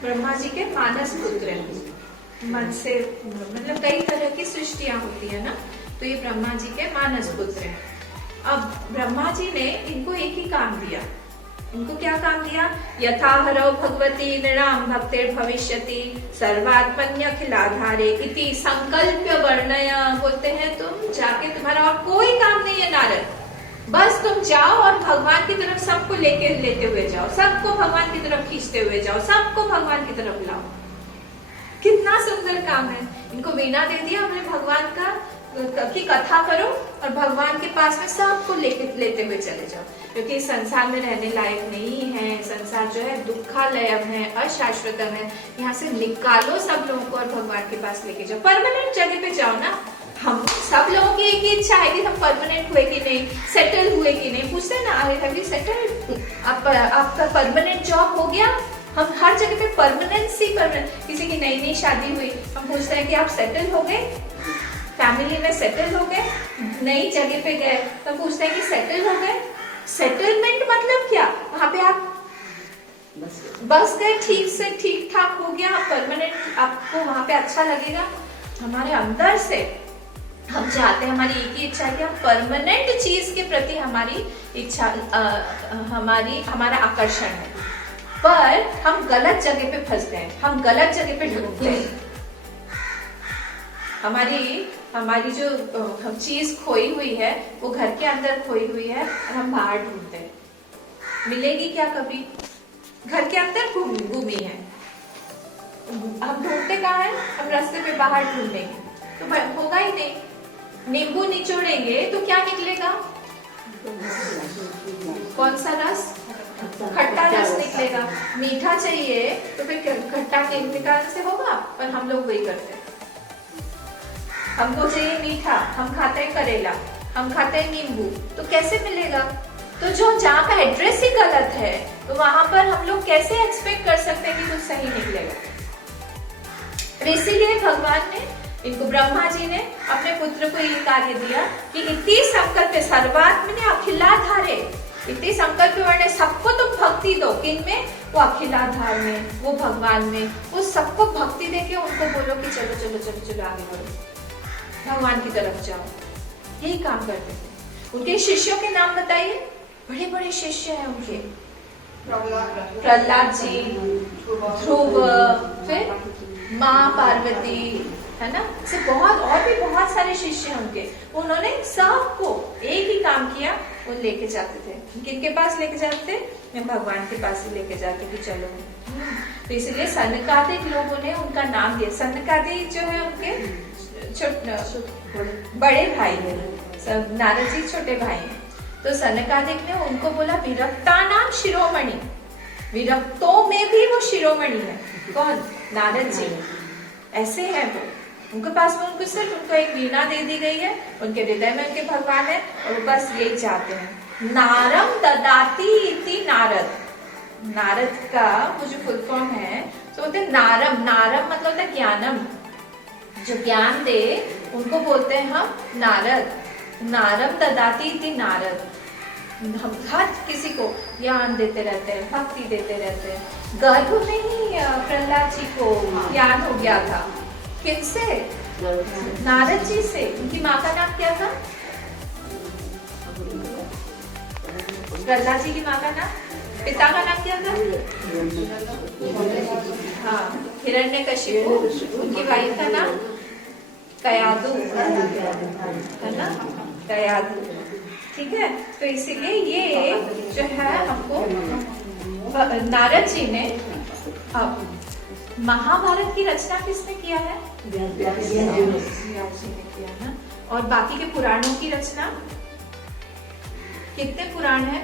ब्रह्मा जी के मानस पुत्र हैं। मन से मतलब कई तरह की सृष्टियां होती है ना, तो ये ब्रह्मा जी के मानस पुत्र हैं। अब ब्रह्मा जी ने इनको एक ही काम दिया। इनको क्या काम दिया? यथा हरौ भगवती नृणाम भक्तिर भविष्यति सर्वात्मन्यखिलाधारे इति संकल्प्य वर्णय। बोलते हैं तुम जाके, तुम्हारा और कोई काम नहीं है नारद, बस तुम जाओ और भगवान की तरफ सबको लेते हुए जाओ, सबको भगवान की तरफ खींचते हुए जाओ, सबको भगवान की तरफ लाओ। कितना सुंदर काम है। इनको वीणा दे दिया हमने भगवान की कथा करो और भगवान के पास में सबको लेते हुए चले जाओ, क्योंकि संसार में रहने लायक नहीं है। संसार जो है दुखालयम है, अशाश्वतम है। यहाँ से निकालो सब लोगों को और भगवान के पास लेके जाओ। परमानेंट जगह पे जाओ ना। हम सब लोगों की एक ही इच्छा है कि हम परमानेंट हुए कि नहीं, सेटल हुए कि नहीं। पूछते हैं ना, हैव यू सेटल्ड? आपका परमानेंट जॉब हो गया? हम हर जगह पे परमानेंट। किसी की नई शादी हुई, हम पूछते हैं कि आप सेटल हो गए, फैमिली में सेटल हो गए। नई जगह पे गए तो पूछते हैं कि सेटल हो गए। सेटलमेंट मतलब क्या? वहां पे आप बस गए, ठीक से ठीक ठाक हो गया, परमानेंट, आपको वहां पे अच्छा लगेगा। हमारे अंदर से हम चाहते हैं, हमारी एक ही इच्छा है कि हम परमानेंट चीज के प्रति हमारी इच्छा, हमारा आकर्षण है। पर हम गलत जगह पे फंसते हैं, हम गलत जगह पे ढूंढते हैं। हमारी जो हम चीज खोई हुई है वो घर के अंदर खोई हुई है और हम बाहर ढूंढते हैं। मिलेगी क्या कभी? घर के अंदर घूमी है, हम ढूंढते कहाँ है? हम रास्ते पे बाहर ढूंढेंगे तो होगा ही नहीं। नींबू निचोड़ेंगे तो क्या निकलेगा? कौन सा रस? खट्टा रस निकलेगा। मीठा चाहिए तो फिर खट्टा निकालने से होगा, पर हम लोग वही करते हैं। हमको चाहिए मीठा, हम खाते हैं करेला, हम खाते हैं नींबू, तो कैसे मिलेगा? तो जहाँ का एड्रेस ही गलत है, तो वहां पर हम लोग कैसे एक्सपेक्ट कर सकते हैं कि कुछ सही निकलेगा? इसीलिए भगवान ने इनको, ब्रह्मा जी ने अपने पुत्र को ये कार्य दिया कि इति संकल्प सर्वात्मने अखिलाधारे, इति संकल्प वर्णे, सबको तुम भक्ति दो। किन में? वो अखिलाधार में, वो भगवान में। वो सबको भक्ति देके उनको बोलो कि चलो चलो चलो चलो आगे बढ़ो, भगवान की तरफ जाओ। यही काम करते थे। उनके शिष्यों के नाम बताइए। बड़े बड़े शिष्य हैं उनके, प्रहलाद जी, ध्रुव, फिर माँ पार्वती, है ना, से बहुत और भी बहुत सारे शिष्य हैं उनके। उन्होंने सबको एक ही काम किया, वो लेके जाते थे। किनके पास लेके जाते थे? भगवान के पास ही लेके जाते कि चलो। तो इसलिए सनकादिक लोगों ने उनका नाम दिया। सनकादिक जो है उनके बड़े भाई है, नारद जी छोटे भाई हैं। तो सनकादिक ने उनको बोला विरक्ता नाम शिरोमणि, विरक्तों में भी वो शिरोमणि है। कौन? नारद जी। ऐसे है वो, उनके पास में उनको सिर्फ उनको एक वीणा दे दी गई है, उनके हृदय में उनके भगवान है और वो बस ले जाते हैं। नारम ददाती इति नारद, नारद का वो जो फुल फॉर्म है तो बोलते हैं नारम। नारम मतलब होता है ज्ञानम, जो ज्ञान दे उनको बोलते हैं हम नारद। नारम ददाती इति नारद। हम हर किसी को ज्ञान देते रहते हैं, भक्ति देते रहते हैं। गर्भ में ही प्रहलाद जी को ज्ञान हो गया था। किनसे? नारद जी से। उनकी माँ का नाम क्या था? प्रहलाद जी की माँ का नाम, पिता का नाम क्या था? हाँ, हिरण्यकशिपु। उनकी वाइफ का नाम कयादु, है ना, कयादु। ठीक है, तो इसीलिए ये जो है हमको नारद जी ने, अब महाभारत की रचना किसने किया है? व्यास जी ने किया ना। और बाकी के पुराणों की रचना, कितने पुराण है?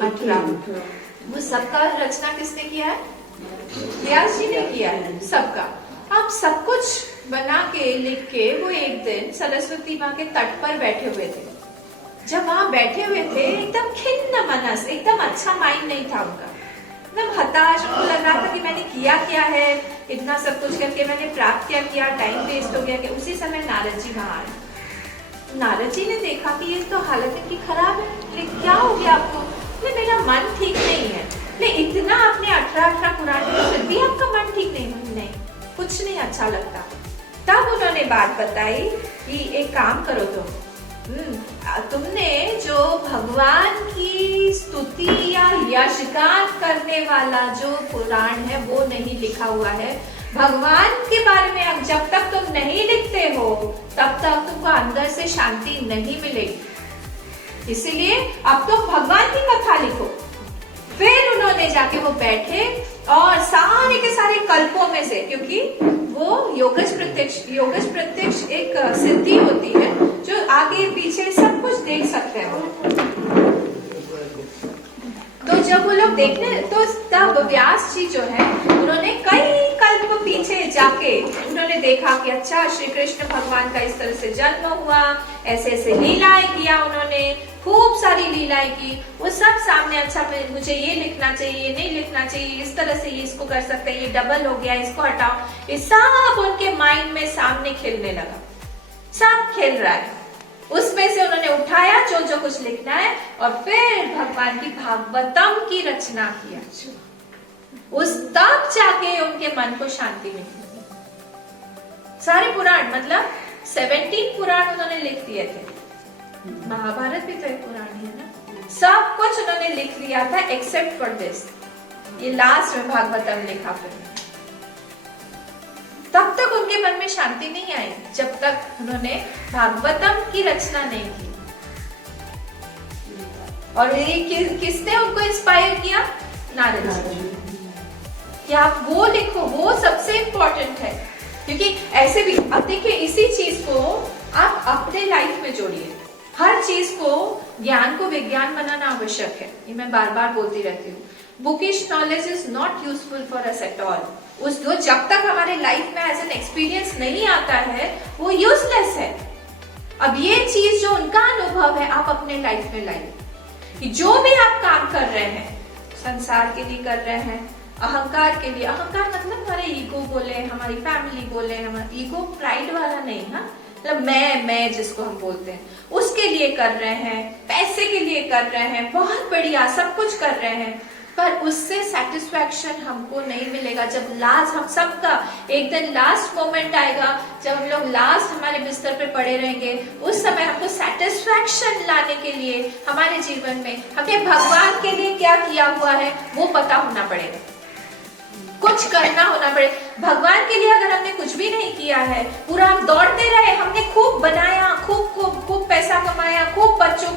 18। वो सबका रचना किसने किया है? व्यास जी ने किया है सबका। अब सब कुछ बना के लिख के वो एक दिन सरस्वती माँ के तट पर बैठे हुए थे। जब वहां बैठे हुए थे एकदम खिन्न मनस, एकदम अच्छा माइंड नहीं था उनका, एकदम हताश। उनको लग रहा था कि मैंने किया क्या है, इतना सब कुछ करके मैंने प्राप्त क्या किया, टाइम वेस्ट हो गया। कि उसी समय नारद जी वहां आए। नारद जी ने देखा कि ये तो हालत इनकी खराब है, क्या हो गया आपको? मेरा मन ठीक नहीं है। नहीं इतना आपने 18 पुराण में फिर भी आपका मन ठीक नहीं, कुछ नहीं अच्छा लगता। तब उन्होंने बात बताई कि एक काम करो तुमने जो भगवान की स्तुति या यशगान करने वाला जो पुराण है वो नहीं लिखा हुआ है। भगवान के बारे में जब तक तुम नहीं लिखते हो तब तक तुमको अंदर से शांति नहीं मिलेगी। इसलिए अब तुम भगवान की कथा लिखो। फिर उन्होंने जाके वो बैठे और सारे के सारे कल्पों में से, क्योंकि वो योगश प्रत्यक्ष एक सिद्धि होती है जो आगे पीछे सब कुछ देख सकते हैं। तो जब वो लोग देखने तो तब व्यास जी जो है उन्होंने कई कल्प पीछे जाके उन्होंने देखा कि अच्छा श्री कृष्ण भगवान का इस तरह से जन्म हुआ, ऐसे ऐसे लीलाएं किया, उन्होंने खूब सारी लीलाएं की, वो सब सामने। अच्छा मुझे ये लिखना चाहिए, ये नहीं लिखना चाहिए, इस तरह से ये इसको कर सकते हैं, ये डबल हो गया, इसको हटाओ, ये सब उनके माइंड में सामने खेलने लगा, सब खेल रहा है। उसमें से उन्होंने उठाया जो जो कुछ लिखना है और फिर भगवान की भागवतम की रचना किया। उस तब जाके उनके मन को शांति मिली। सारे पुराण मतलब 17 पुराण उन्होंने लिख दिए थे। महाभारत भी तो एक पुराण है ना, सब कुछ उन्होंने लिख लिया था एक्सेप्ट फॉर दिस। ये लास्ट में भागवतम लिखा फिर। तब तक उनके मन में शांति नहीं आई जब तक उन्होंने भागवतम की रचना नहीं की। और ये किसने उनको इंस्पायर किया? नारद जी। कि आप वो लिखो, वो सबसे इंपॉर्टेंट है। क्योंकि ऐसे भी अब देखिए इसी चीज को आप अपने लाइफ में जोड़िए। हर चीज को, ज्ञान को विज्ञान बनाना आवश्यक है, ये मैं बार बार बोलती रहती हूँ। Bookish knowledge is not useful for us at all. उसको जब तक हमारे लाइफ में एज एन एक्सपीरियंस नहीं आता है वो यूजलेस है। अब ये चीज जो उनका अनुभव है आप अपने लाइफ में लाइए कि जो भी आप काम कर रहे हैं, संसार के लिए कर रहे हैं, अहंकार के लिए, अहंकार मतलब हमारे ईगो बोले, हमारी फैमिली बोले, हमारा ईगो प्राइड वाला नहीं, हाँ मतलब मैं जिसको हम बोलते हैं, उसके लिए कर रहे हैं, पैसे के लिए कर रहे हैं, बहुत बढ़िया सब कुछ कर रहे हैं, पर उससे सेटिस्फैक्शन हमको नहीं मिलेगा। जब लास्ट हम सबका एक दिन लास्ट मोमेंट आएगा, जब हम लोग लास्ट हमारे बिस्तर पे पड़े रहेंगे, उस समय हमको सेटिस्फैक्शन लाने के लिए हमारे जीवन में हमें भगवान के लिए क्या किया हुआ है वो पता होना पड़ेगा, कुछ करना होना पड़े। भगवान के लिए अगर हमने कुछ भी नहीं किया है, पूरा हम दौड़ते रहे, हमने खूब बनाया, खूब पैसा कमाया, खूब बच्चों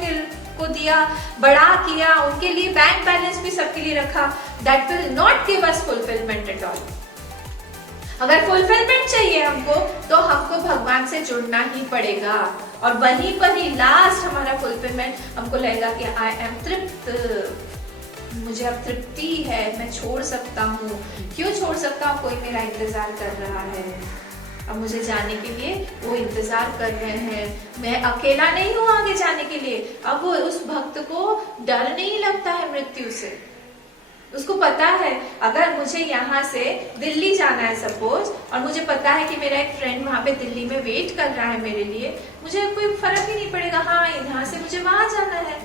को दिया, बड़ा किया, उनके लिए बैंक बैलेंस भी सबके लिए रखा, that will not give us fulfilment at all. अगर फुलफिलमेंट चाहिए हमको तो हमको भगवान से जुड़ना ही पड़ेगा और वहीं पर ही लास्ट हमारा फुलफिलमेंट हमको लगेगा कि आई एम तृप्त, मुझे अब तृप्ति है, मैं छोड़ सकता हूँ। क्यों छोड़ सकता हूँ? कोई मेरा इंतजार कर रहा है, अब मुझे जाने के लिए वो इंतजार कर रहे हैं, मैं अकेला नहीं हूँ आगे जाने के लिए। अब वो उस भक्त को डर नहीं लगता है मृत्यु से, उसको पता है अगर मुझे यहाँ से दिल्ली जाना है सपोज, और मुझे पता है कि मेरा एक फ्रेंड वहां पे दिल्ली में वेट कर रहा है मेरे लिए, मुझे कोई फर्क ही नहीं पड़ेगा, हाँ यहाँ से मुझे वहां जाना है।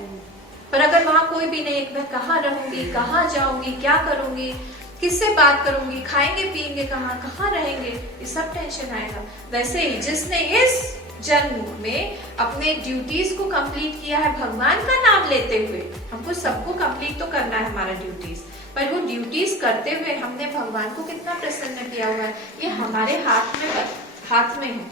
पर अगर वहां कोई भी नहीं, मैं कहाँ रहूंगी, कहाँ जाऊंगी, क्या करूंगी, किससे बात करूंगी, खाएंगे पिएंगे कहाँ रहेंगे, ये सब टेंशन आएगा। वैसे ही जिसने इस जन्म में अपने ड्यूटीज को कंप्लीट किया है भगवान का नाम लेते हुए, हमको सबको कंप्लीट तो करना है हमारा ड्यूटीज, पर वो ड्यूटीज करते हुए हमने भगवान को कितना प्रसन्न किया हुआ है ये हमारे हाथ में है।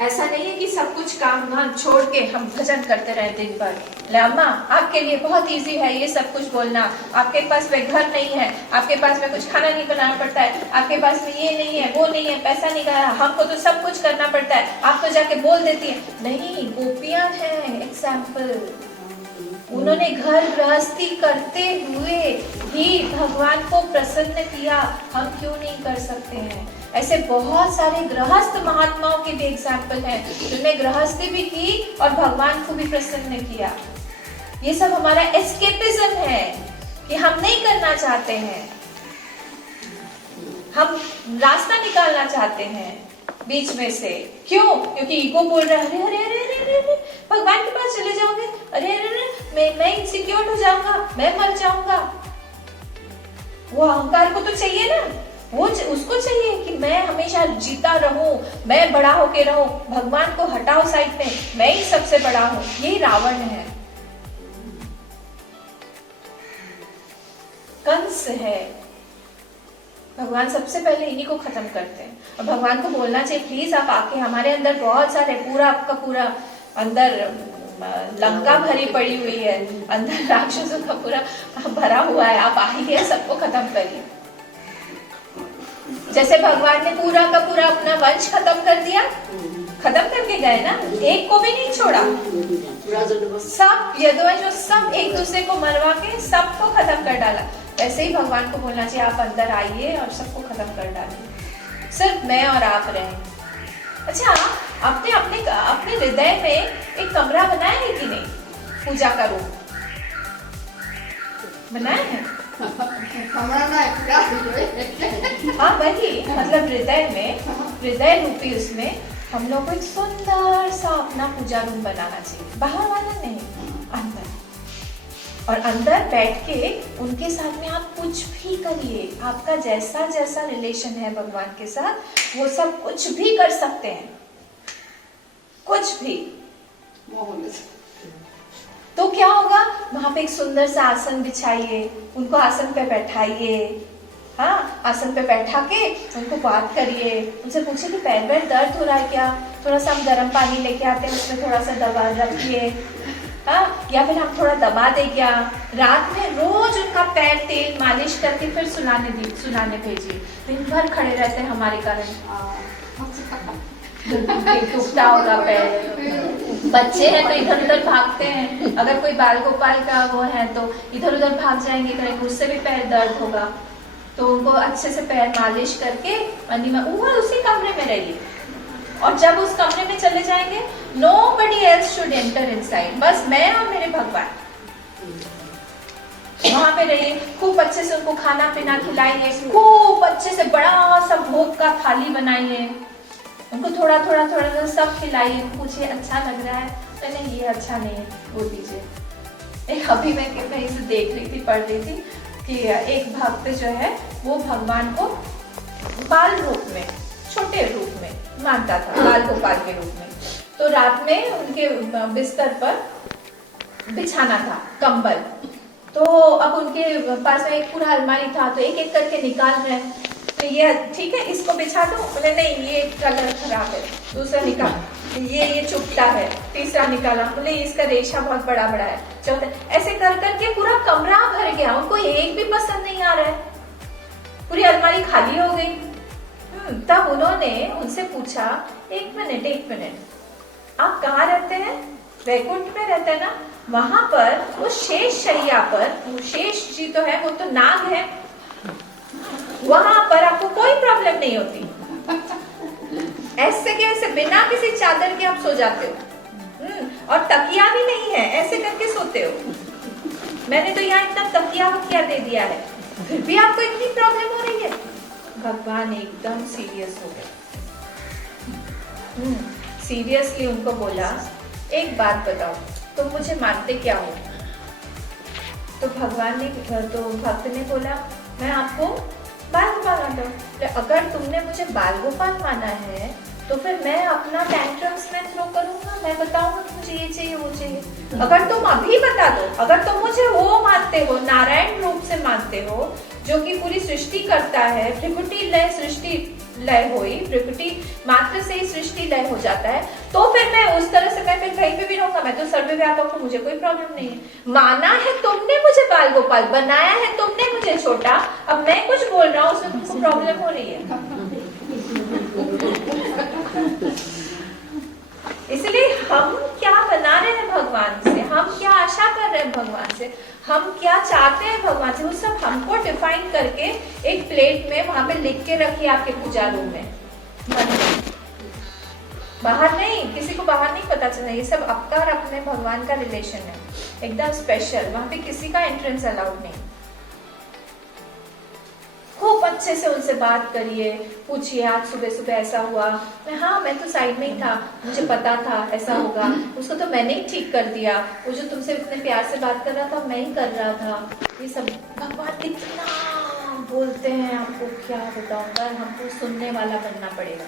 ऐसा नहीं है कि सब कुछ काम धाम छोड़ के हम भजन करते रहे दिन भर। अम्मा आपके लिए बहुत इजी है ये सब कुछ बोलना, आपके पास में घर नहीं है, आपके पास में कुछ खाना नहीं बनाना पड़ता है, आपके पास में ये नहीं है, वो नहीं है, पैसा नहीं कहा, हमको तो सब कुछ करना पड़ता है, आप तो जाके बोल देती है। नहीं, गोपियां हैं एग्जाम्पल, उन्होंने घर गृहस्थी करते हुए ही भगवान को प्रसन्न किया, हम क्यों नहीं कर सकते हैं? ऐसे बहुत सारे गृहस्थ महात्माओं के भी एग्जाम्पल हैं जिन्होंने गृहस्थी भी की और भगवान को भी प्रसन्न किया। ये सब हमारा एस्केपिज्म है कि हम नहीं करना चाहते हैं, हम रास्ता निकालना चाहते हैं बीच में से। क्यों? क्योंकि ईगो बोल रहा है अरे अरे अरे अरे अरे भगवान के पास चले जाओगे, अरे अरे अरे मैं इनसिक्योर हो जाऊंगा, मैं मर जाऊंगा। वो अहंकार को तो चाहिए ना, वो उसको चाहिए कि मैं हमेशा जीता रहूं, मैं बड़ा होके रहूं, भगवान को हटाओ साइड पे, मैं ही सबसे बड़ा हूं। यही रावण है, कंस है। भगवान सबसे पहले इन्हीं को खत्म करते हैं। और भगवान को बोलना चाहिए, प्लीज आप आके, हमारे अंदर बहुत सारे, पूरा आपका पूरा अंदर लंका भरी पड़ी हुई है, अंदर राक्षसों का पूरा भरा हुआ है, आप आइए, सबको खत्म करिए। जैसे भगवान ने पूरा का पूरा अपना वंश खत्म कर दिया, खत्म करके गए ना, एक को भी नहीं छोड़ा, सब यदुवंश सब एक दूसरे को मरवा के सबको खत्म कर डाला। ऐसे ही भगवान को बोलना चाहिए, आप अंदर आइए और सबको खत्म कर डालिए, सिर्फ मैं और आप रहें। अच्छा, आपने अपने हृदय में एक कमरा बनाया है कि नहीं, पूजा का रूम बनाया है? हाँ वही, मतलब हृदय में, हृदय रूपी उसमें हम लोग को एक सुंदर सा अपना पूजा रूम बनाना चाहिए, बाहर वाला नहीं, अंदर। और अंदर बैठ के उनके साथ में आप कुछ भी करिए, आपका जैसा जैसा रिलेशन है भगवान के साथ, वो सब कुछ भी कर सकते हैं, कुछ भी। तो क्या होगा, वहां पे एक सुंदर सा आसन बिछाइए, उनको आसन पे बैठाइए, हाँ, आसन पे बैठा के उनको बात करिए, उनसे पूछिए कि पैर में दर्द हो रहा है क्या, थोड़ा सा हम गर्म पानी लेके आते हैं, उसमें थोड़ा सा दवा रखिए, हाँ, या फिर हम थोड़ा दबा दे क्या। रात में रोज उनका पैर तेल मालिश करके फिर सुलाने भेजिए। दिन भर खड़े रहते हैं हमारे कारण, टूटता होगा पैर, बच्चे हैं तो इधर उधर भागते हैं, अगर कोई बाल गोपाल का वो है तो इधर उधर भाग जाएंगे, करेंगे, उससे भी पैर दर्द होगा। तो उनको अच्छे से पैर मालिश करके उसी कमरे में रहिए, और जब उस कमरे में चले जाएंगे, nobody else should enter inside, बस मैं और मेरे भगवान, वहां पे रहिए। खूब अच्छे से उनको खाना पीना खिलाइए, खूब अच्छे से बड़ा सा भोग का थाली बनाइए, उनको थोड़ा थोड़ा थोड़ा सब खिलाइए, पूछिए अच्छा लग रहा है, नहीं ये अच्छा नहीं है, वो दीजिए। एक अभी मैं इसे देख रही थी, पढ़ रही थी कि एक भक्त जो है वो भगवान को बाल रूप में, छोटे रूप में मानता था, बाल गोपाल के रूप में। तो रात में उनके बिस्तर पर बिछाना था कंबल, तो अब उनके पास में एक पूरा अलमारी था, तो एक एक करके निकाल रहे हैं, तो ये ठीक है इसको बिछा दो, बोले नहीं ये कलर खराब है, दूसरा निकाल, ये चुभता है, तीसरा निकाला, बोले इसका रेशा बहुत बड़ा बड़ा है, चौथा, ऐसे कर करके पूरा कमरा भर गया, उनको एक भी पसंद नहीं आ रहा है, पूरी अलमारी खाली हो गई। तब उन्होंने उनसे पूछा, एक मिनट, आप कहाँ रहते हैं? वैकुंठ में रहते हैं ना, वहां पर वो शेष शैया पर, वो शेष जी तो है, वो तो नाग है, वहां पर आपको कोई प्रॉब्लम नहीं होती, ऐसे कैसे बिना किसी चादर के आप सो जाते हो, और तकिया भी नहीं है, ऐसे करके सोते हो। मैंने तो यहाँ इतना तकिया दे दिया है, फिर भी आपको इतनी प्रॉब्लम हो रही है। भगवान एकदम सीरियस हो गए, सीरियसली उनको बोला, एक बात बताओ, तुम मुझे मानते क्या हो? तो भक्त ने बोला, मैं आपको बाल गोपाल मानता हूँ। अगर तुमने मुझे बाल गोपाल माना है तो फिर मैं अपना टैंट्रम्स में थ्रो करूंगा, मैं बताऊंगा कि मुझे ये चाहिए वो चाहिए। अगर तुम अभी बता दो, अगर तुम मुझे वो मानते हो, नारायण रूप से मानते हो, जो कि पूरी सृष्टि करता है, त्रिपुटी लय सृष्टि लय हुई, त्रिपुटी मात्र से ही सृष्टि लय हो जाता है, तो फिर मैं उस तरह से, मैं फिर कहीं पे भी रहूंगा, मैं तो सर्वव्यापक हूँ, मुझे कोई प्रॉब्लम नहीं है। माना है तुमने मुझे बाल गोपाल, बनाया है तुमने मुझे छोटा, अब मैं कुछ बोल रहा हूँ उसमें तुमको प्रॉब्लम हो रही है। इसलिए हम क्या बना रहे हैं भगवान से, हम क्या आशा कर रहे हैं भगवान से, हम क्या चाहते हैं भगवान से, वो सब हमको डिफाइन करके एक प्लेट में वहां पे लिख के रखिए आपके पूजा रूम में, बाहर नहीं, किसी को बाहर नहीं पता चलना। ये सब आपका और अपने भगवान का रिलेशन है, एकदम स्पेशल, वहां पे किसी का एंट्रेंस अलाउड नहीं। खूब अच्छे से उनसे बात करिए, पूछिए आज सुबह सुबह ऐसा हुआ, हाँ मैं तो साइड में ही था, मुझे पता था ऐसा होगा, उसको तो मैंने ही ठीक कर दिया, वो जो तुमसे इतने प्यार से बात कर रहा था मैं ही कर रहा था। ये सब भगवान इतना बोलते हैं, आपको क्या बताऊं, पर हमको सुनने वाला बनना पड़ेगा।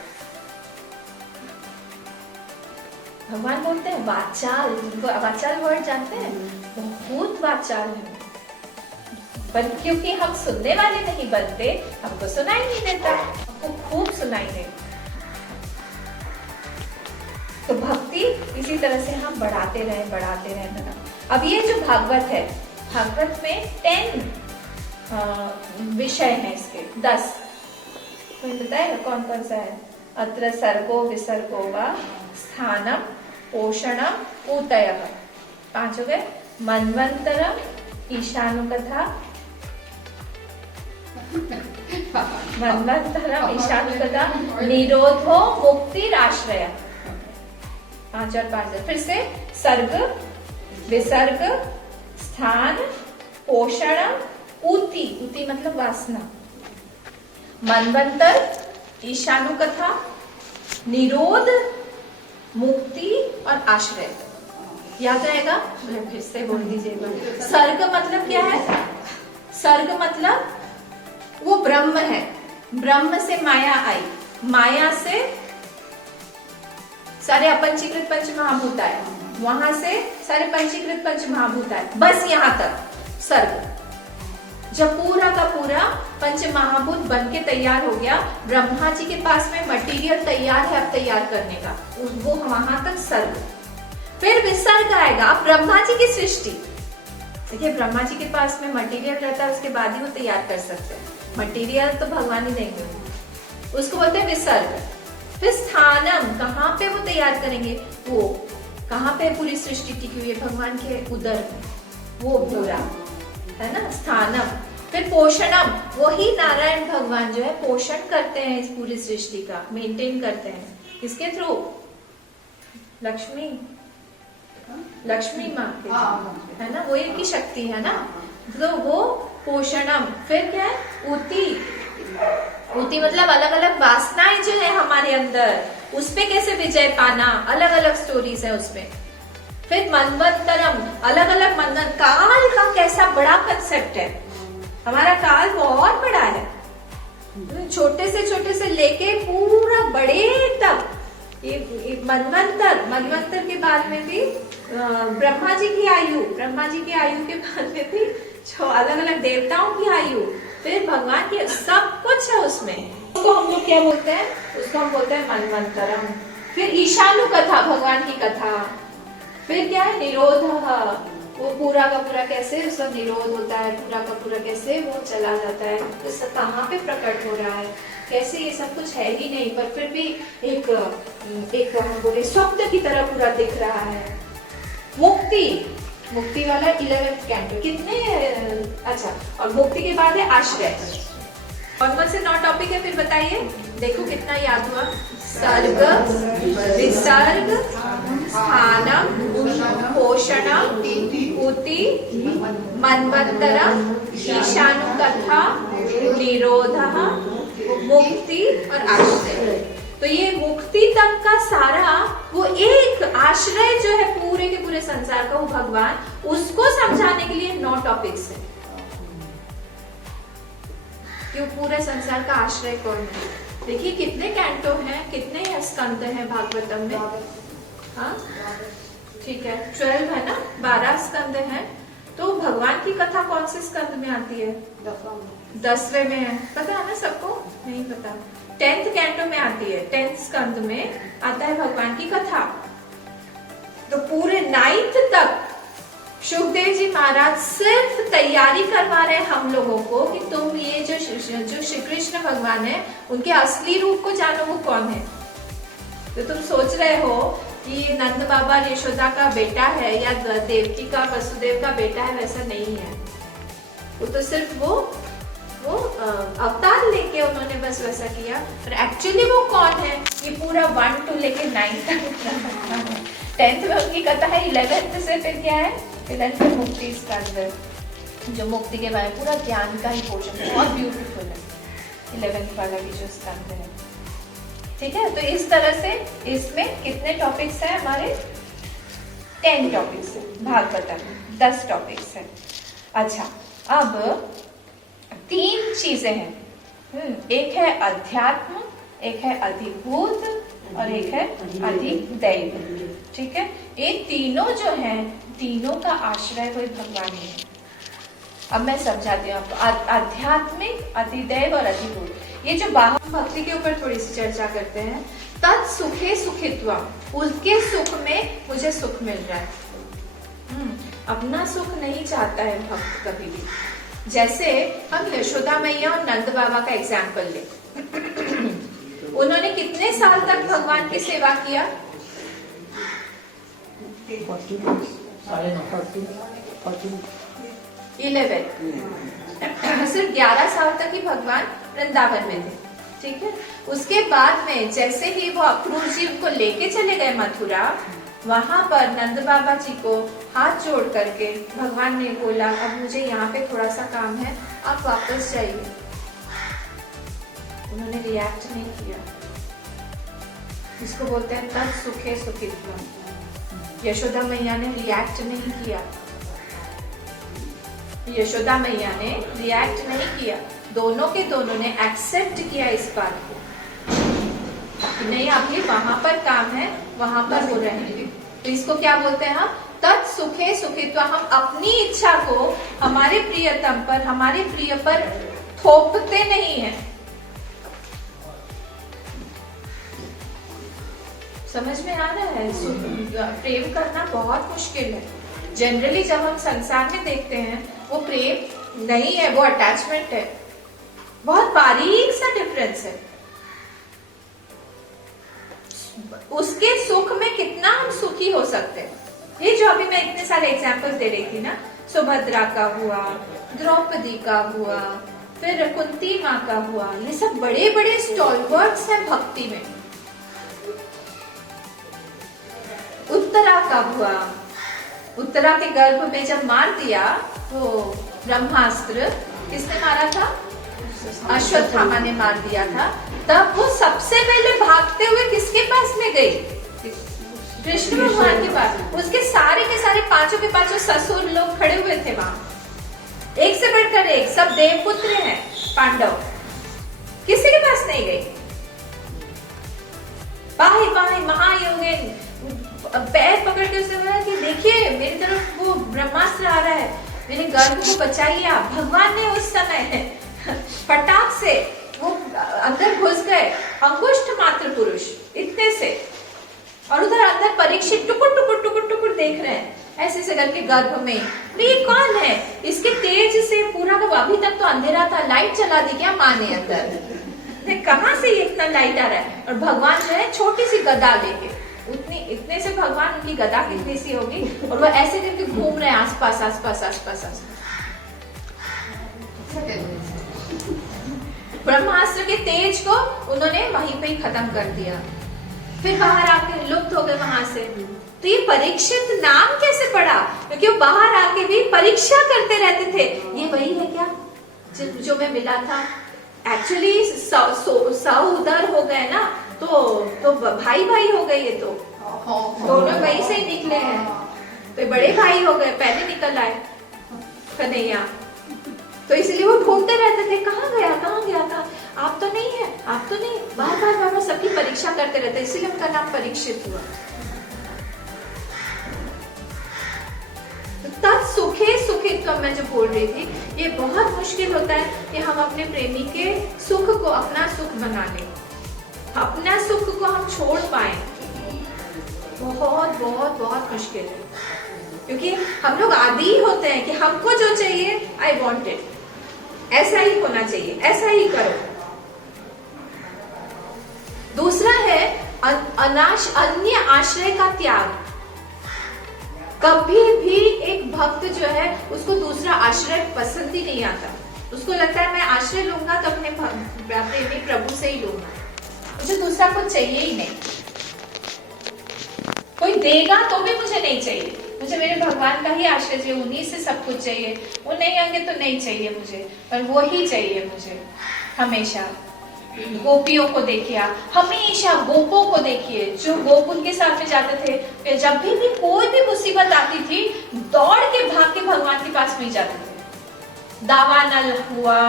भगवान बोलते हैं वाचाल, वाचाल वर्ड जानते हैं, बहुत वाचाल है, पर क्योंकि हम सुनने वाले नहीं बनते, हमको सुनाई नहीं देता, हमको खूब सुनाई दे। तो भक्ति इसी तरह से हम बढ़ाते रहे। अब ये जो भागवत है, भागवत में 10 विषय हैं इसके, 10। कोई बताएगा कौन कौन सा है? अत्र सर्गो विसर्गो वा स्थानम पोषणम ऊतयः, 5 हो गए। मन्वन्तरम, ईशानुकथा, मन्वन्तरम ईशानुकथा, निरोधो मुक्तिराश्रय, 5 और 5। फिर से सर्ग, विसर्ग, स्थान, पोषण, ऊति, ऊति मतलब वासना, मन्वंतर, ईशानुकथा, निरोध, मुक्ति और आश्रय। याद रहेगा? फिर से बोल दीजिएगा। सर्ग मतलब क्या है? सर्ग मतलब वो ब्रह्म है, ब्रह्म से माया आई, माया से सारे अपंचीकृत पंच महाभूत आए, वहां से सारे पंचीकृत पंच महाभूत आए, बस यहाँ तक सर्ग। जब पूरा का पूरा पंच महाभूत बन के तैयार हो गया, ब्रह्मा जी के पास में मटेरियल तैयार है अब तैयार करने का, वो वहां तक सर्ग। फिर विसर्ग आएगा, अब ब्रह्मा जी की सृष्टि। देखिए ब्रह्मा जी के पास में मटेरियल रहता है, उसके बाद ही वो तैयार कर सकते हैं, मटेरियल तो भगवान ही देंगे, उसको बोलते हैं विसर्ग। फिर स्थानम, कहाँ पे वो तैयार करेंगे, वो कहाँ पे पूरी सृष्टि टिकी हुई है, भगवान के उदर में, वो पूरा है ना, स्थानम। फिर पोषणम, वही नारायण भगवान जो है पोषण करते हैं इस पूरी सृष्टि का, मेंटेन करते हैं, किसके थ्रू? लक्ष्मी, लक्ष्मी माँ के, है ना, वो इनकी शक्ति है ना, तो वो पोषणम। फिर क्या है? ऊति, ऊति मतलब अलग अलग वासनाएं जो है हमारे अंदर, उसपे कैसे विजय पाना, अलग अलग स्टोरीज है उसमें। फिर मन्वंतरम, अलग अलग मन्वंतर, काल का कैसा बड़ा कंसेप्ट है, हमारा काल बहुत बड़ा है, छोटे से लेके पूरा बड़े तक। ये मनवंतर के बाद में भी ब्रह्मा जी की आयु, ब्रह्मा जी की आयु के बाद में भी जो अलग अलग देवताओं की आयु, फिर भगवान की, सब कुछ है उसमें। उसको हम लोग क्या बोलते हैं? उसको हम बोलते हैं मनवंतरम। फिर ईशानु कथा, भगवान की कथा। फिर क्या है? निरोध, वो पूरा का पूरा कैसे उसका निरोध होता है, पूरा का पूरा कैसे वो चला जाता है, तो कहाँ पे प्रकट हो रहा है, कैसे ये सब कुछ है ही नहीं पर फिर भी एक हम बोले स्वप्न की तरह पूरा दिख रहा है। मुक्ति, मुक्ति वाला 11th कैंटो, कितने अच्छा, और मुक्ति के बाद है आश्रय। कौन से 9 टॉपिक है फिर बताइए, देखो कितना याद हुआ। सर्ग, विसर्ग, स्थानम, पोषणम, ऊति, मन्वंतरम, ईशानुकथा, निरोधः, मुक्ति और आश्रय। तो ये मुक्ति तक का सारा वो एक आश्रय जो है पूरे के पूरे संसार का, वो भगवान, उसको समझाने के लिए 9 टॉपिक्स है। क्यों पूरे संसार का आश्रय कौन है? देखिए कितने कैंटो हैं, कितने स्कंद हैं भागवतम में। हाँ ठीक है, 12 है ना, 12 स्कंद हैं। तो भगवान की कथा कौन से स्कंद में आती है? 10वें में है, पता है ना सबको? नहीं पता। 10th कैंटो में आती है, 10th स्कंद में आता है भगवान की कथा। तो पूरे 9th तक सुखदेव जी महाराज सिर्फ तैयारी करवा रहे हैं हम लोगों को कि तुम ये जो श्री कृष्ण भगवान है उनके असली रूप को जानो, वो कौन है। तो तुम सोच रहे हो कि नंद बाबा यशोदा का बेटा है या देवकी का वसुदेव का बेटा है, वैसा नहीं है। वो तो सिर्फ वो अवतार लेके उन्होंने बस वैसा किया, पर एक्चुअली वो कौन है ये पूरा 1 to लेके 9 तक। 10th में उनकी कथा है, 11th से फिर क्या है, 11th में मुक्ति स्कंद, जो मुक्ति के बारे में पूरा ज्ञान का ही पोषण है, बहुत ब्यूटीफुल है। 11th वाला भी जो स्कंद है। ठीक है, तो इस तरह से इसमें कितने टॉपिक्स हैं हमारे? 10 टॉपिक्स है भागवतम में, 10 टॉपिक्स है। अच्छा, अब 3 चीजें हैं, एक है अध्यात्म, एक है अधिभूत और एक है अधिदैव। ठीक है, ये तीनों जो हैं, तीनों का आश्रय कोई भगवान ही है। अब मैं समझाती हूँ आपको। आध्यात्मिक, अधिदैव और अधिभूत, ये जो बाह्य भक्ति के ऊपर थोड़ी सी चर्चा करते हैं। तत् सुखे सुखित्वम, उसके सुख में मुझे सुख मिल रहा है। अपना सुख नहीं चाहता है भक्त कभी भी। जैसे हम यशोदा मैया और नंद बाबा का एग्जाम्पल ले। उन्होंने कितने साल तक भगवान की सेवा किया? 11। सिर्फ 11 साल तक ही भगवान वृंदावन में थे। ठीक है, उसके बाद में जैसे ही वो अक्रूर जी उनको लेके चले गए मथुरा, वहां पर नंद बाबा जी को हाथ जोड़ करके भगवान ने बोला, अब मुझे यहाँ पे थोड़ा सा काम है, आप वापस जाइए। उन्होंने रिएक्ट नहीं किया। इसको बोलते हैं तत् सुखे सुखित्वम। यशोदा मैया ने रिएक्ट नहीं किया। यशोदा मैया ने रिएक्ट नहीं किया। दोनों के दोनों ने एक्सेप्ट किया इस बात को कि नहीं, अभी वहां पर काम है, वहां पर हो रहेंगे। तो इसको क्या बोलते हैं हम? तत् सुखे सुखित्व। हम अपनी इच्छा को हमारे प्रियतम पर, हमारे प्रिय पर थोपते नहीं है। समझ में आ रहा है? प्रेम करना बहुत मुश्किल है। जनरली जब हम संसार में देखते हैं, वो प्रेम नहीं है, वो अटैचमेंट है। बहुत बारीक सा डिफरेंस है। उसके सुख में कितना हम सुखी हो सकते हैं। ये जो अभी मैं इतने सारे एग्जाम्पल दे रही थी ना, सुभद्रा का हुआ, द्रौपदी का हुआ, फिर कुंती माँ का हुआ, ये सब बड़े बड़े स्टॉलवर्ड्स हैं भक्ति में। उत्तरा का हुआ, उत्तरा के गर्भ में जब मार दिया तो ब्रह्मास्त्र किसने मारा था? अश्वत्थामा ने मार दिया था। तब वो सबसे पहले भागते हुए किसके पास में गई? कृष्ण भगवान के पास। उसके सारे के सारे पांचों के पांचों ससुर लोग खड़े हुए थे वहां, एक से बढ़कर एक, सब देवपुत्र हैं पांडव। किसी के पास नहीं गई। पाही पाही महायोगिन पैर पकड़ के उसने बोला कि देखिए मेरी तरफ वो ब्रह्मास्त्र आ रहा है, मेरे गर्भ को बचाइए आप। भगवान ने उस समय फटाक से वो अंदर घुस गए, अंगुष्ठ मात्र पुरुष इतने से, और उधर अंदर परीक्षित टुकुर टुकुर टुकुर टुकुर देख रहे हैं ऐसे ऐसे करके गर्भ में। ये कौन है? इसके तेज से पूरा का अभी तक तो अंधेरा था, लाइट चला दी क्या माँ ने अंदर? कहाँ से ये इतना लाइट आ रहा है? और भगवान जो है छोटी सी गदा लेके, इतने से भगवान, उनकी गदा कितनी सी होगी, और वो ऐसे करके घूम रहे हैं आसपास आसपास आसपास आसपास। ब्रह्मास्त्र के तेज को उन्होंने वहीं पे ही खत्म कर दिया। फिर बाहर आके लुप्त हो गए वहां से। तो ये परीक्षित नाम कैसे पड़ा? क्योंकि वो बाहर आके भी परीक्षा करते रहते थे, ये वही है क्या जो मैं मिला था? एक्चुअली 100 उधर हो गए ना, तो भाई भाई हो गए। ये तो दोनों वहीं से ही निकले हैं, तो बड़े भाई हो गए, पहले निकल आए कन्हैया। तो इसलिए वो ढूंढते रहते थे, कहाँ गया था, आप तो नहीं है, आप तो नहीं। बार बार सबकी परीक्षा करते रहते, इसीलिए उनका नाम परीक्षित हुआ। तत् सुखे सुखित्वम मैं जो बोल रही थी, ये बहुत मुश्किल होता है कि हम अपने प्रेमी के सुख को अपना सुख बना लें, अपना सुख को हम छोड़ पाए। बहुत बहुत बहुत मुश्किल है, क्योंकि हम लोग आदी होते हैं कि हमको जो चाहिए, आई वॉन्ट इट, ऐसा ही होना चाहिए, ऐसा ही करो। दूसरा है अन्य आश्रय का त्याग। कभी भी एक भक्त जो है, उसको दूसरा आश्रय पसंद ही नहीं आता। उसको लगता है मैं आश्रय लूंगा तो अपने प्रेमी प्रभु से ही लूंगा, मुझे दूसरा कुछ चाहिए ही नहीं। कोई देगा तो भी मुझे नहीं चाहिए, मुझे मेरे भगवान का ही आश्रय चाहिए, उन्हीं से सब कुछ चाहिए। वो नहीं आएंगे तो नहीं चाहिए मुझे, पर वो ही चाहिए मुझे हमेशा। गोपियों को देखिए, आप हमेशा गोपों को देखिए जो गोप उनके साथ में जाते थे, फिर जब भी कोई भी मुसीबत आती थी दौड़ के भाग के भगवान के पास में ही जाते थे। दावानल हुआ,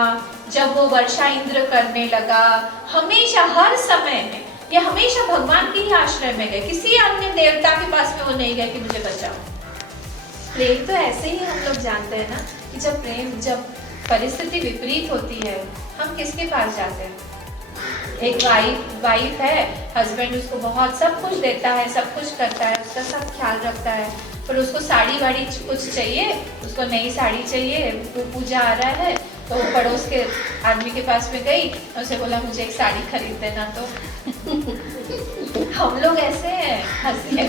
जब वो वर्षा इंद्र करने लगा, हमेशा हर समय में ये हमेशा भगवान के ही आश्रय में गए, किसी अन्य देवता के पास में वो नहीं गए कि मुझे बचाओ। प्रेम तो ऐसे ही हम लोग जानते हैं ना कि जब परिस्थिति विपरीत होती है हम किसके पास जाते हैं। एक वाइफ है, हस्बैंड उसको बहुत सब कुछ देता है, सब कुछ करता है, उसका सब ख्याल रखता है, पर उसको साड़ी वाड़ी कुछ चाहिए, उसको नई साड़ी चाहिए, वो पूजा आ रहा है तो वो पड़ोस के आदमी के पास में गई, उसे बोला मुझे एक साड़ी खरीद देना। तो हम लोग ऐसे हैं, हंसिए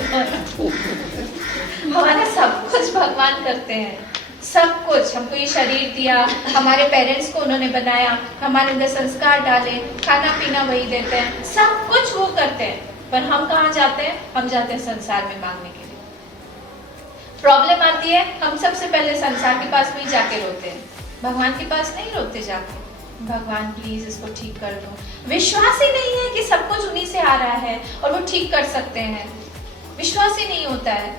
हमारा सब कुछ भगवान करते हैं, सब कुछ। हमको ये शरीर दिया, हमारे पेरेंट्स को उन्होंने बनाया, हमारे अंदर संस्कार डाले, खाना पीना वही देते हैं, सब कुछ वो करते हैं, पर हम कहाँ जाते हैं? हम जाते हैं संसार में मांगने के लिए। प्रॉब्लम आती है हम सबसे पहले संसार के पास में ही जाके रोते हैं, भगवान के पास नहीं रोते जाके, भगवान प्लीज इसको ठीक कर दो। विश्वास ही नहीं है कि सब कुछ उन्हीं से आ रहा है और वो ठीक कर सकते हैं, विश्वास ही नहीं होता है।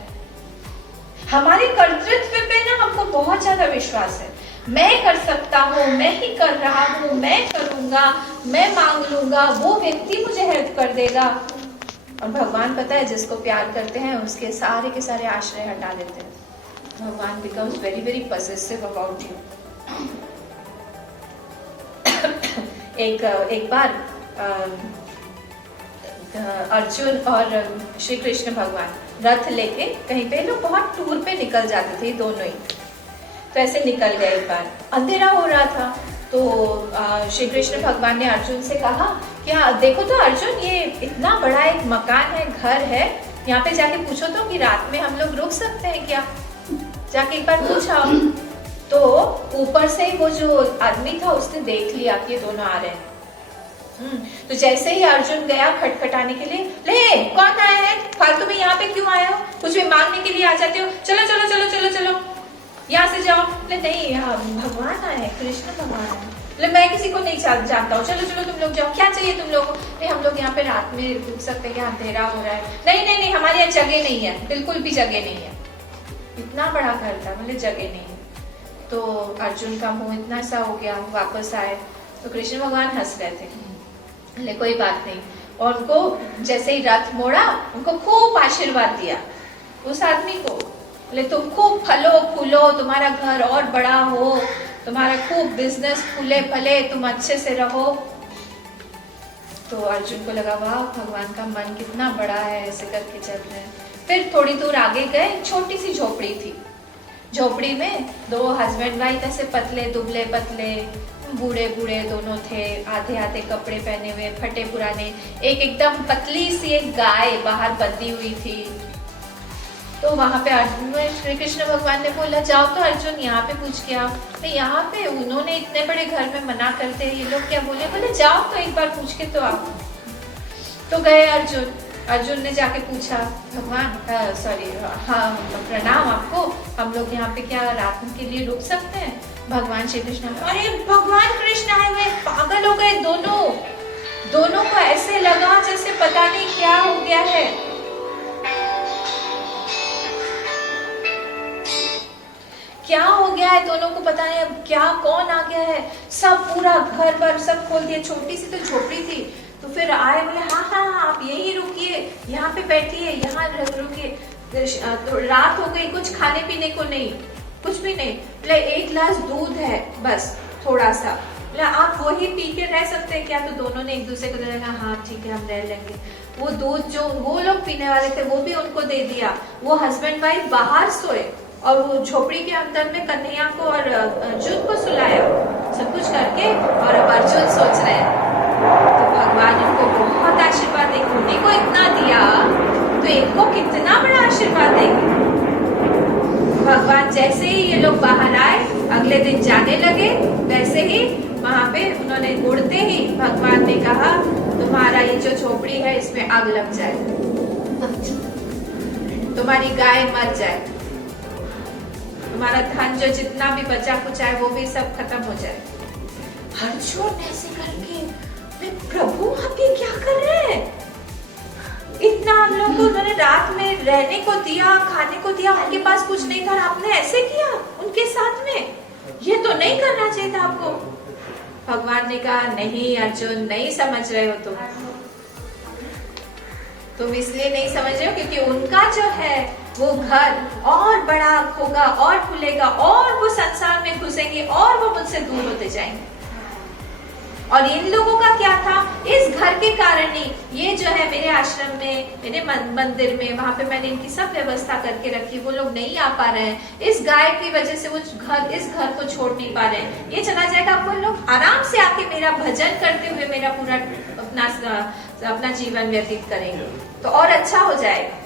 हमारे कर्तृत्व पे ना हमको बहुत ज्यादा विश्वास है, मैं कर सकता हूँ, मैं ही कर रहा हूँ, मैं करूंगा, मैं मांग लूंगा, वो व्यक्ति मुझे हेल्प कर देगा। और भगवान पता है जिसको प्यार करते हैं उसके सारे के सारे आश्रय हटा देते हैं। भगवान becomes very very possessive about you. एक बार अर्जुन और श्री कृष्ण भगवान रथ लेके कहीं पे, लोग बहुत टूर पे निकल जाते थे दोनों ही, तो ऐसे निकल गए। एक बार अंधेरा हो रहा था तो श्री कृष्ण भगवान ने अर्जुन से कहा क्या देखो तो अर्जुन, ये इतना बड़ा एक मकान है, घर है, यहाँ पे जाके पूछो तो कि रात में हम लोग रुक सकते हैं क्या, जाके एक बार पूछा। तो ऊपर से वो जो आदमी था उसने देख लिया कि ये दोनों आ रहे हैं। तो जैसे ही अर्जुन गया खटखटाने के लिए, ले कौन आया है, फालतू में यहाँ पे क्यों आए हो, कुछ भी मांगने के लिए आ जाते हो, चलो चलो चलो चलो चलो यहाँ से जाओ। ले नहीं, यहाँ भगवान आए हैं, कृष्ण भगवान आए। ले मैं किसी को नहीं जानता हूँ, चलो चलो तुम लोग जाओ, क्या चाहिए तुम लोग को? नहीं हम लोग यहाँ पे रात में रुक सकते हैं, अंधेरा हो रहा है। नहीं नहीं नहीं, हमारे यहाँ जगह नहीं है, बिल्कुल भी जगह नहीं है। इतना बड़ा घर था, मतलब जगह नहीं है। तो अर्जुन का मुंह इतना सा हो गया, वापस आए तो कृष्ण भगवान हंस रहे थे, ले कोई बात नहीं। और उनको जैसे ही रथ मोड़ा, उनको खूब आशीर्वाद दिया उस आदमी को, ले तुम खूब फलो फूलो, तुम्हारा घर और बड़ा हो, तुम्हारा खूब बिजनेस फूले फले, तुम अच्छे से रहो। तो अर्जुन को लगा वाह भगवान का मन कितना बड़ा है, ऐसे करके चल रहे हैं। फिर थोड़ी दूर आगे गए, छोटी सी झोपड़ी थी, झोपड़ी में दो हस्बैंड वाइफ ऐसे पतले दुबले पतले, बूढ़े बूढ़े दोनों थे, आधे आधे कपड़े पहने हुए, फटे पुराने। एक एकदम पतली सी एक गाय बाहर बंधी हुई थी। तो वहां पे अर्जुन श्री कृष्ण भगवान ने बोला जाओ तो अर्जुन यहाँ पे पूछ के आओ। तो यहाँ पे उन्होंने इतने बड़े घर में मना करते ये लोग क्या बोले, बोले जाओ तो एक बार पूछ के तो आओ। तो गए अर्जुन ने जाके पूछा भगवान सॉरी हाँ प्रणाम आपको, हम लोग यहाँ पे क्या रात के लिए रुक सकते हैं? भगवान श्री कृष्ण, अरे भगवान कृष्ण आए हुए, पागल हो गए दोनों को ऐसे लगा जैसे पता नहीं क्या हो गया है। क्या हो गया है दोनों को पता नहीं, अब क्या कौन आ गया है। सब पूरा घर वर सब खोल दिया, छोटी सी तो झोपड़ी थी। तो फिर आए, बोले हाँ हाँ आप यही रुकिए, यहाँ पे बैठिए, यहाँ रुकिए। तो रात हो गई, कुछ खाने पीने को नहीं, कुछ भी नहीं। बोले एक गिलास दूध है बस, थोड़ा सा। बोले आप वही पी के रह सकते हैं क्या? तो दोनों ने एक दूसरे को देखा, हाँ ठीक है हम रह लेंगे। वो दूध जो वो लोग पीने वाले थे वो भी उनको दे दिया। वो हस्बैंड वाइफ बाहर सोए और वो झोपड़ी के अंदर में कन्हैया को और अर्जुन को सुलाया, सब कुछ करके। और अब अर्जुन सोच रहे हैं तो भगवान इनको बहुत आशीर्वाद देंगे, उन्हीं को इतना दिया तो इनको कितना बड़ा आशीर्वाद देंगे। भगवान जैसे ही ये लोग बाहर आए, अगले दिन जाने लगे, वैसे ही वहां पे उन्होंने उड़ते ही भगवान ने कहा तुम्हारा ये जो झोपड़ी है इसमें आग लग जाए, तुम्हारी गाय मर जाए, तुम्हारा धन जो जितना भी बचा कुछ है वो भी सब खत्म हो जाए। अर्जुन ऐसे करके रात में रहने को दिया, खाने को दिया, उनके पास कुछ नहीं था, आपने ऐसे किया उनके साथ में, ये तो नहीं करना चाहिए था आपको। भगवान ने कहा नहीं अर्जुन, नहीं समझ रहे हो तुम इसलिए नहीं समझ रहे हो क्योंकि उनका जो है वो घर और बड़ा होगा और खुलेगा और वो संसार में घुसेंगे और वो मुझसे दूर होते जाएंगे। और इन लोगों का क्या था, इस घर के कारण ही ये जो है मेरे आश्रम में, मेरे मंदिर में, वहां पे मैंने इनकी सब व्यवस्था करके रखी, वो लोग नहीं आ पा रहे हैं, इस गाय की वजह से वो इस घर को छोड़ नहीं पा रहे हैं, ये चला जाएगा, वो लोग आराम से आके मेरा भजन करते हुए मेरा पूरा अपना जीवन व्यतीत करेंगे तो और अच्छा हो जाएगा।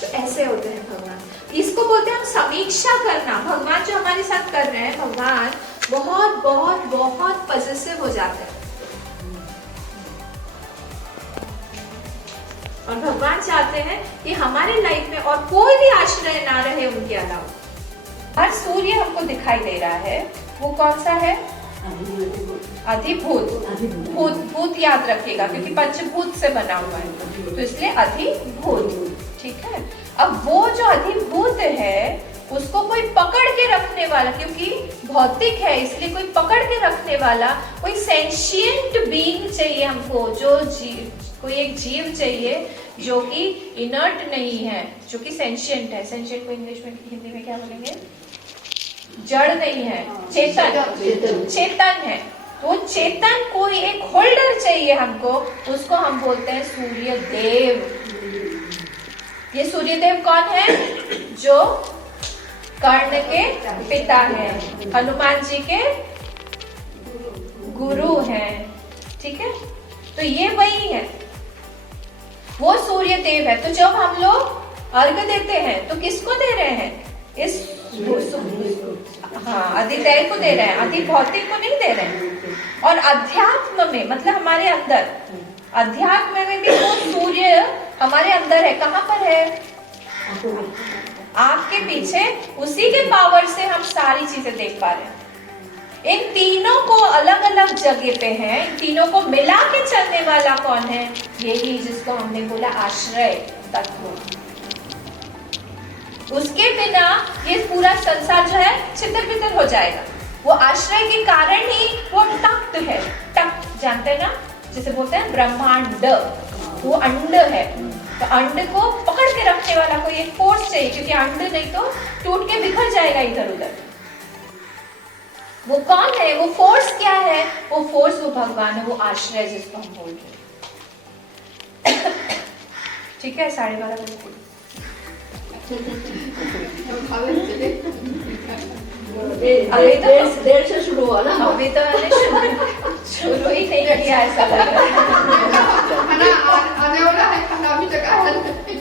तो ऐसे होते हैं भगवान, इसको बोलते हैं हम समीक्षा करना। भगवान जो हमारे साथ कर रहे हैं, भगवान बहुत बहुत बहुत पॉजिटिव हो जाते हैं और भगवान चाहते हैं कि हमारे लाइफ में और कोई भी आश्रय ना रहे उनके अलावा। हर सूर्य हमको दिखाई दे रहा है, वो कौन सा है, अधिभूत। भूत, भूत याद रखिएगा क्योंकि पंचभूत से बना हुआ है, तो इसलिए अधिभूत, ठीक है। अब वो जो अधिभूत है उसको कोई पकड़ के रखने वाला, क्योंकि भौतिक है इसलिए कोई पकड़ के रखने वाला कोई सेंशिएंट बीइंग चाहिए हमको, जो कोई एक जीव चाहिए जो कि इनर्ट नहीं है, जो कि सेंशिएंट है। सेंशिएंट को इंग्लिश में, हिंदी में क्या बोलेंगे, जड़ नहीं है, चेतन है। तो चेतन कोई एक होल्डर चाहिए हमको, उसको हम बोलते हैं सूर्य देव। ये सूर्य देव कौन है, जो कर्ण के पिता हैं, हनुमान जी के गुरु हैं, ठीक है। तो ये वही है, वो सूर्य देव है। तो जब हम लोग अर्घ देते हैं तो किसको दे रहे हैं, इस अधिदैव को दे रहे हैं, अधि भौतिक को नहीं दे रहे हैं। और अध्यात्म में मतलब हमारे अंदर, अध्यात्म में भी वो सूर्य हमारे अंदर है। कहाँ पर है, आपके पीछे, उसी के पावर से हम सारी चीजें देख पा रहे हैं। इन तीनों को अलग अलग जगह पे है, इन तीनों को मिला के चलने वाला कौन है, यही जिसको हमने बोला आश्रय तत्व। उसके बिना ये पूरा संसार जो है छितर बितर हो जाएगा। वो आश्रय के कारण ही वो तख्त है। तख्त जानते हैं ना, जिसे बोलते हैं ब्रह्मांड, वो अंड है। तो अंड को पकड़ के रखने वाला कोई एक फोर्स चाहिए, क्योंकि अंड नहीं तो टूट के बिखर जाएगा इधर उधर। वो कौन है, वो फोर्स क्या है, वो फोर्स वो भगवान है, वो आश्रय जिसको हम बोल रहे हैं। ठीक है, 12:30 बजे अभी तो देर से शुरू हुआ ना, अभी तो मैंने शुरू ही नहीं किया, ऐसा लग रहा है। आने वाला है खाना अभी तक आया नहीं।